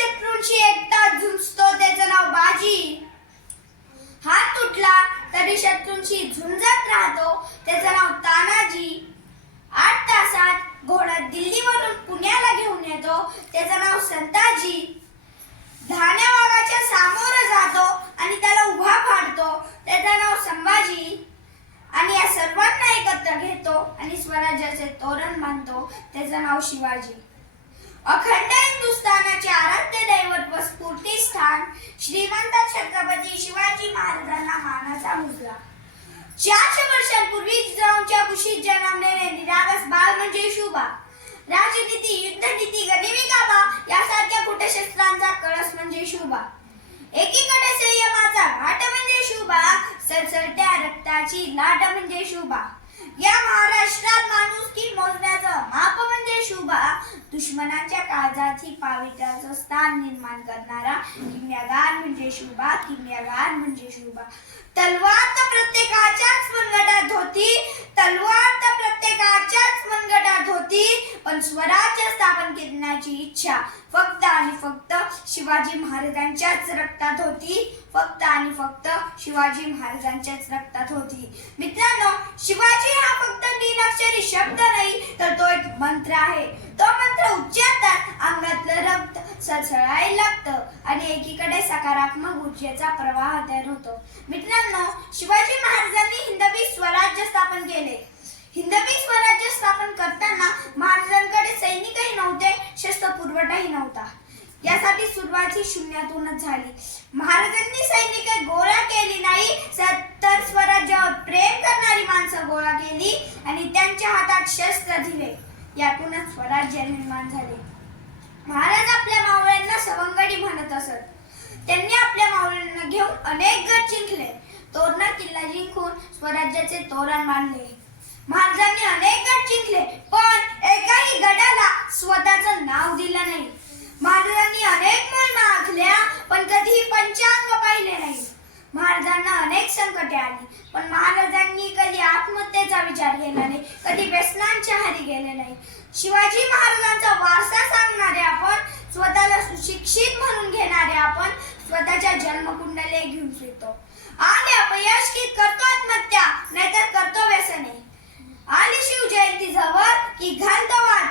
शत्रूंशी एकटा झुंजतो त्याचं नाव बाजी. हात तुटला तरी शत्रूंशी झुंजत राहतो त्याचं नाव तानाजी. आठ तासात घोडा दिल्लीवरून पुण्याला घेऊन येतो त्याचं नाव संताजी. धाण्या वाघाच्या सामोरं जातो आणि त्याला उभा फाडतो त्याचं नाव संभाजी. आणि या सर्वांना एकत्र घेतो आणि स्वराज्याचे तोरण बांधतो त्याचं नाव शिवाजी. अखंड हिंदुस्थानाचे आराध्य दैवत व स्फूर्तिस्थान श्रीमंत छत्रपती शिवाजी महाराजांना मानाचा मुजला. चारशे वर्षांपूर्वी जिजाऊंच्या कुशीत जन्मलेले निरागस बाळ म्हणजे शुभा. राजनीती युद्धनीती गाबा यासारख्या कुटशस्त्रांचा कळस म्हणजे शुभा. एकीकडे संयमाचा घाट म्हणजे शुभा सरसरत्या रक्ताची लाट म्हणजे शुभा. या महाराष्ट्रात माणूस मोजण्याचं माप म्हणजे शुभा दुश्मनाच्या काळजाची पावित्र्याचं स्थान निर्माण करणारा किम्यागार म्हणजे शुभा किम्यागार म्हणजे शुभा. तलवार तर प्रत्येकाच्याच मनगटात होती तलवार तर प्रत्येकाच्याच मनगटात होती पण स्वराज्य स्थापन करण्याची इच्छा फक्त आणि फक्त शिवाजी महाराजांच्याच रक्तात होती फक्त आणि फक्त शिवाजी महाराजांच्याच रक्तात होती. मित्रांनो शिवाजी हा फक्त तीन अक्षरी शब्द नाही तर तो एक मंत्र आहे. तो मंत्र उच्चारतात. अंगातलं रक्त सळसळायला लागतं आणि एकीकडे सकारात्मक ऊर्जेचा प्रवाह तयार होतो. मित्रांनो शिवाजी महाराजांनी हिंदवी स्वराज्य स्थापन केले. हिंदवी स्वराज्य स्थापन करताना महाराजांकडे सैनिकही नव्हते शस्त्र पुरवठाही नव्हता. यासाठी सुरुवात ही शून्यातूनच झाली. महाराजांनी सैनिक गोळा केली नाही तर स्वराज्यावर प्रेम करणारी माणसं गोळा केली आणि त्यांच्या हातात शस्त्र दिले यातूनच स्वराज्य निर्माण झाले महाराज आपल्या मावळ्यांना सवंगडी म्हणत असत त्यांनी आपल्या माऊलींना घेऊन अनेक गड जिंकले. तोरणा किल्ला जिंकून स्वराज्याचे तोरण बांधले. महाराजांनी अनेक गड जिंकले पण एकाही गडाला स्वतःचं नाव दिलं नाही. महाराजांनी अनेक मोहिमा आखल्या पण कधीही पंचांग पाहिले नाही. महाराजांना अनेक संकटे आली पण महाराजांनी आत्महत्येचा विचार केला नाही कधी व्यसनांच्या हारी गेले नाही. शिवाजी महाराजांचा वारसा सांगणारे आपण स्वतःला सुशिक्षित म्हणून घेणारे आपण स्वतःच्या जन्मकुंडले घेऊन फिरतो. आणि अपयश की करतो आत्महत्या नाहीतर करतो व्यसने. आली शिव जयंती जवळ की घालतो वाद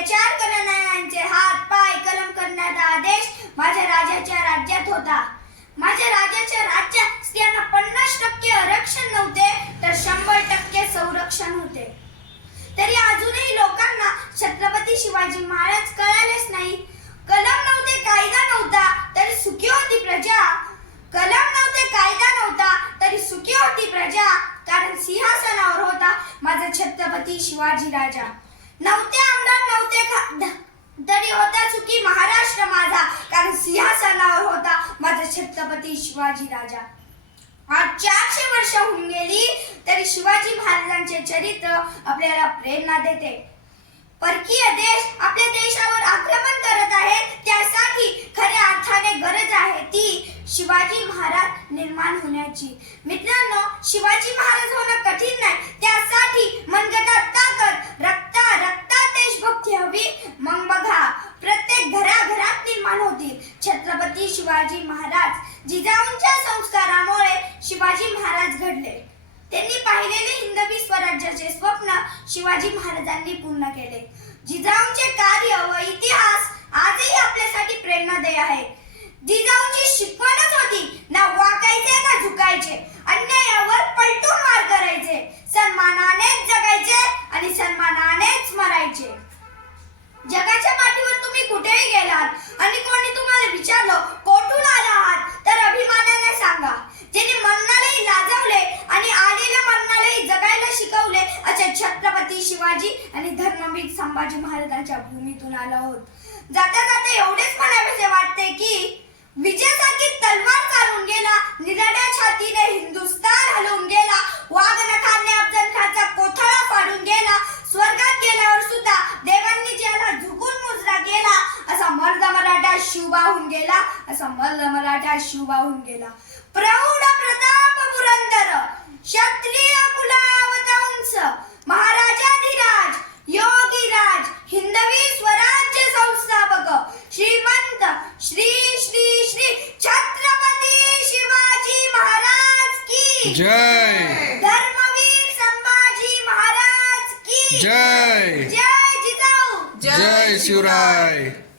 अत्याचार करणाऱ्यांचे हात पाय कलम करण्याचा आदेश माझ्या राजाच्या राज्यात होता. माझ्या राजाच्या राज्यात स्त्रियांना पन्नास टक्के आरक्षण नव्हते तर शंभर टक्के संरक्षण होते. तरी अजूनही लोकांना छत्रपती शिवाजी महाराज कळालेच नाही. कलम नव्हते कायदा नव्हता तरी सुखी होती प्रजा. कलम नव्हते कायदा नव्हता तरी सुखी होती प्रजा. कारण सिंहासनावर होता माझा छत्रपती शिवाजी राजा. नव्हते आमदार नव्हते तरी होता चुकी महाराष्ट्र माझा. कारण सिंहासनावर होता माझा छत्रपती शिवाजी राजा. आज चारशे वर्ष होऊन गेली तरी शिवाजी महाराजांचे चरित्र आपल्याला प्रेरणा देते. परकीय देश आपल्या देशावर आक्रमण करत आहे. त्यासाठी खऱ्या अर्थाने गरज आहे ती शिवाजी महाराज निर्माण होण्याची. मित्रांनो शिवाजी महाराज होणं कठीण नाही त्यासाठी मनगटात ताकद रक्ता रक्तात देशभक्ती हवी मग बघा प्रत्येक घराघरात निर्माण होतील छत्रपती शिवाजी महाराज जिजाऊंच्या संस्कारामुळे शिवाजी महाराज घडले. त्यांनी पाहिलेले हिंदवी स्वराज्याचे स्वप्न शिवाजी महाराजांनी पूर्ण केले. जिजाऊंचे कार्य व इतिहास आजही आपल्यासाठी प्रेरणादायी आहे. जिजाऊंची शिकवणच होती ना वाकायचे ना झुकायचे. अन्यायावर पलटून मार करायचे. सन्मानानेच जगायचे आणि सन्मानानेच मरायचे. जगाच्या पाठीवर तुम्ही कुठेही गेलात आणि कोणी तुम्हाला विचारलं कोठून आला आहात? तर अभिमानाने सांगा. ज्याने मरणालाही लाजवले आणि आलेल्या मरणालाही जगायला शिकवले असे छत्रपती शिवाजी आणि धर्मवीर संभाजी महाराजांच्या भूमीतून आलो आहोत. जाता जाता एवढेच म्हणावेसे वाटते की विजयासारखी तलवार चालून गेला निराड्या छातीने हिंदुस्तान हलवून गेला वाघ नखाने अफजल खानचा कोथळा फाडून गेला स्वर्गात गेल्यावर सुद्धा देवांनी ज्याला झुकून मुजरा केला असा वाहून गेला असा मर्द मराठा शिव होऊन गेला. प्रौढ प्रताप पुरंदर क्षत्रिय कुलावतंस महाराजाधिराज योगीराज हिंदवी स्वराज्य संस्थापक श्रीमंत श्री श्री श्री छत्रपती शिवाजी महाराज की जय। धर्मवीर संभाजी महाराज की जय। जय जिजाऊ। जय शिवराय।